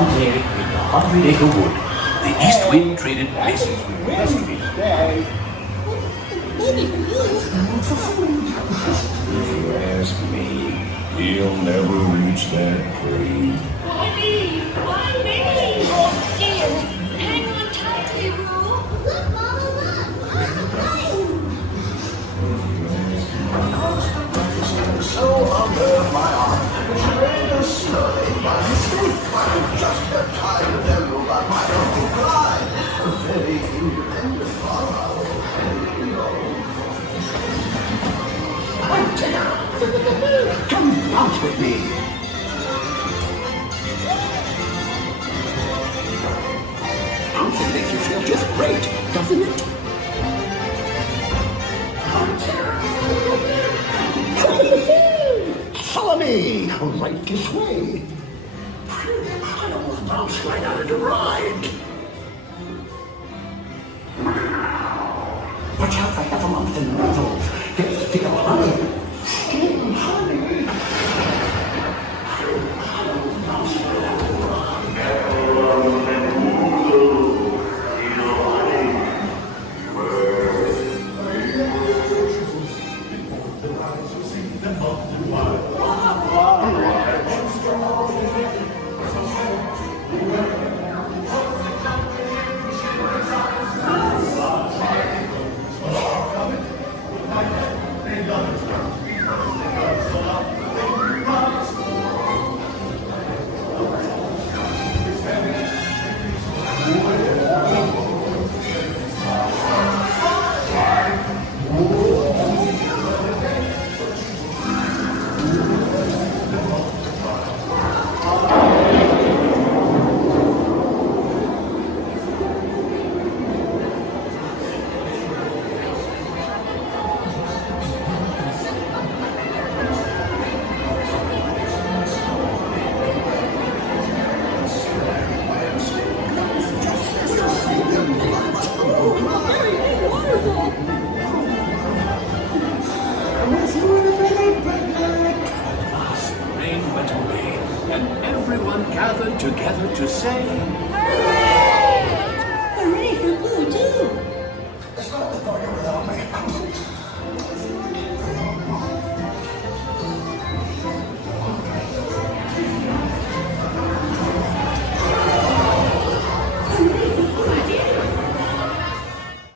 one day in the 100 Acre Wood, the east wind traded places with blustery. If you ask me, he'll never reach that tree. Why me? Here, hang on tightly, Boo. Look, Mama, look. So under my arm, very slowly by mistake. I just got tired of them by my Uncle Clyde. A very independent father. I'm Tigger. Come bounce with me. Bouncing makes you feel just great, doesn't it? I'm Tigger. Follow me! Right this way. I almost bounced right out of the ride. Watch out for heffalumps and weasels. They steal honey.